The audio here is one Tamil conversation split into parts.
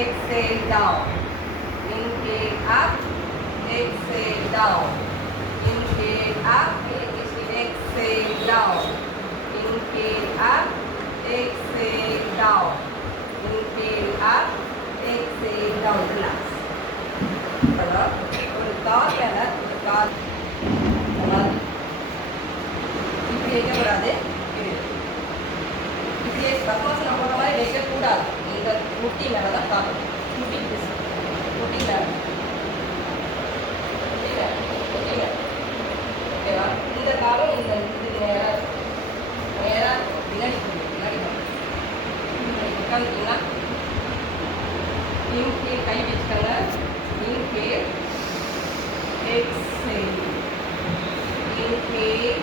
exhale down, inhale up, exhale down, inhale up, exhale down, inhale up, exhale down, inhale up, exhale down, relax. இப்போதான் ஒரு கால் மேலே ஒரு கால் இப்படி வைக்கக்கூடாது, இப்படி பத்மாசனம் போடுற மாதிரி வைக்கக்கூடாது. இந்த முட்டி மேலே தான் பார்க்கணும். முட்டி முட்டி மேலே ஓகேவா? இந்த காலம் இந்த இது நேராக பின்னாடி பின்னாடி உட்காந்துட்டீங்கன்னா இன்ஹேல் கை வச்சுக்கோங்க. Inhale exhale, inhale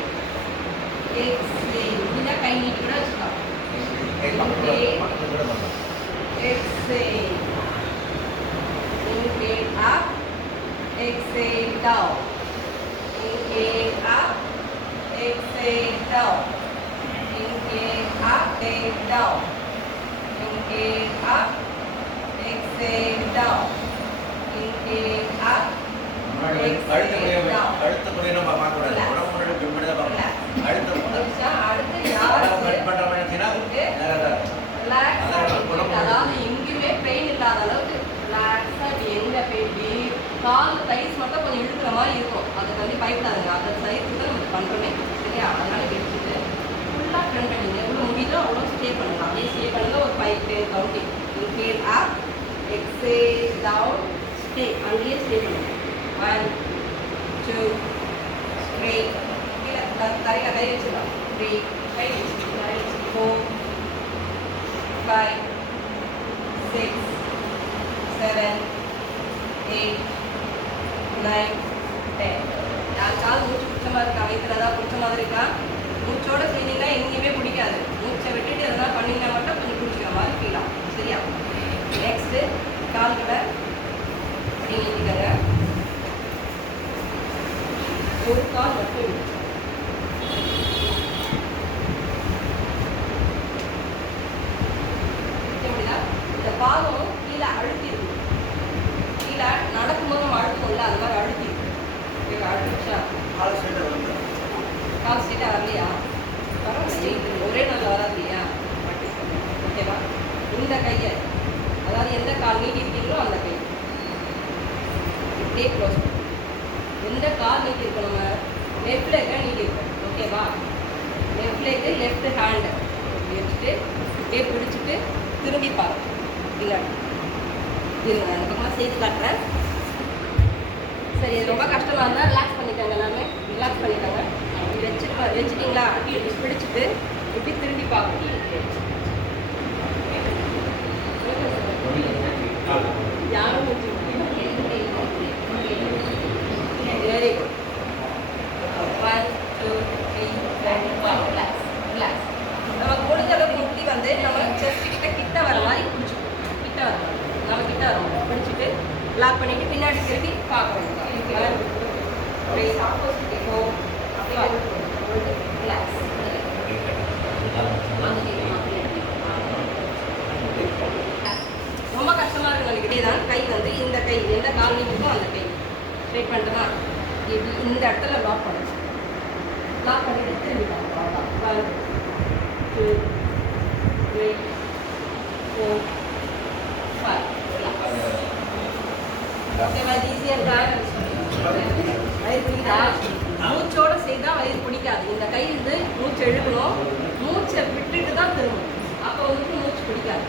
exhale. இந்த கை நீட்டி கூட வச்சுக்கலாம். Inhale, exhale, inhale up, exhale down, inhale up, exhale down, inhale up, exhale down, inhale up, exhale down, inhale up, exhale down. அடுத்த முறை நம்ம பார்க்க கூடாது. உடம்பு முன்னாடி பின்படி தான் பார்க்கணும். அடுத்த அதாவது எங்கேயுமே பெயின் இல்லாத அளவுக்கு ரிலாக்ஸாக இப்படி எந்த பெயின் கால் தைஸ் மட்டும் கொஞ்சம் இழுக்கிற மாதிரி இருக்கும். அதுக்கு வந்து பயப்படாதுங்க. அதை சைஸுக்கு தான் நம்ம பண்ணுறோமே, சரியா? அதனால வச்சுட்டு ஃபுல்லாக ட்ரெண்ட் பண்ணிங்க. எவ்வளோ முடியுதோ அவ்வளோ ஸ்டே பண்ணலாம். அப்படியே ஸ்டே பண்ணுங்க. ஒரு 5-10 counting. Inhale up, exhale down, stay. அங்கேயே ஸ்டே பண்ணுங்க. 1 2 3 கீழே தரையில் கை வச்சுக்கலாம். 3 கை வச்சுக்கலாம். 4 5 6 7 8 9 10. யாருக்காவது மூச்சு பிடிச்ச மாதிரி இருக்கா? வயிற்றுல ஏதாவது பிடிச்ச மாதிரி இருக்கா? மூச்சோட செஞ்சீங்கன்னா எங்கேயுமே பிடிக்காது. மூச்சை விட்டுட்டு எதனா பண்ணிங்கன்னா மட்டும் கொஞ்சம் பிடிச்சிக்கிற மாதிரி ஃபீல் ஆகும், சரியா? நெக்ஸ்ட்டு கால்களை அப்படி நீட்டிக்கங்க. ஒரு கால் மட்டும் இந்த பாதம் கீழே அழுத்திருக்கு. கீழே நடக்கும்போது நம்ம அழுத்தோம்ல, அது மாதிரி அழுத்திருக்கு. அழுத்திச்சா கால் ஸ்ட்ரெயிட்டாக வரலையா? பரவாயில்ல, ஒரே நாளில் வராது இல்லையா? ஓகேவா? இந்த கையை, அதாவது எந்த கால் நீட்டி இருக்கீங்களோ அந்த கை இப்படியே க்ளோஸ் பண்ணும். எந்த கால் நீட்டி இருக்கோம்? நம்ம லெஃப்ட் லெக்கை நீட்டி இருக்கோம். ஓகேவா? லெஃப்ட் லெக்கு லெஃப்ட் ஹேண்டு வச்சுட்டு இப்படியே பிடிச்சிட்டு திரும்பி பாருங்க. பின்னாடி இருங்க, அந்த பக்கமாக சேர்த்து காட்டுறேன். சரி, இது ரொம்ப கஷ்டமாக இருந்தால் ரிலாக்ஸ் பண்ணிக்கோங்க. எல்லாமே ரிலாக்ஸ் பண்ணிக்கோங்க. வச்சுட்டிங்களா? இப்படி பிடிச்சிட்டு இப்படி திரும்பி பார்க்கணும். யாரும் வெரி குட். 1 2 3 4 relax relax. நமக்கு முடிஞ்ச அளவுக்கு முட்டி வந்து நம்ம செஸ்ட் கிட்ட வர மாதிரி பிடிச்சிக்கணும். கிட்ட வர நம்ம கிட்ட வரோம் பிடிச்சிட்டு லாக் பண்ணிட்டு பின்னாடி திருப்பி பார்க்கணும். ரொம்ப கஷ்டமாக இருக்கு நினைக்கிட்டே தான். கை வந்து இந்த கை எந்த கால் நீட்டுமோ அந்த கை ஸ்ட்ரைட் பண்ணிட்டுமா இப்படி இந்த இடத்துல லாக் பண்ணணும். லாக் பண்ணிட்டு திரும்பி பார்க்கணும். 1 2 3 4 5. ஓகேவா? ஈஸியாக இருக்கா? வயிறு பிடிக்குதா? மூச்சோடு செய்தால் வயிறு பிடிக்காது. இந்த கை வந்து மூச்சு எழுக்கணும். மூச்சை விட்டுட்டு தான் திரும்பணும். அப்போ வந்து மூச்சு பிடிக்காது.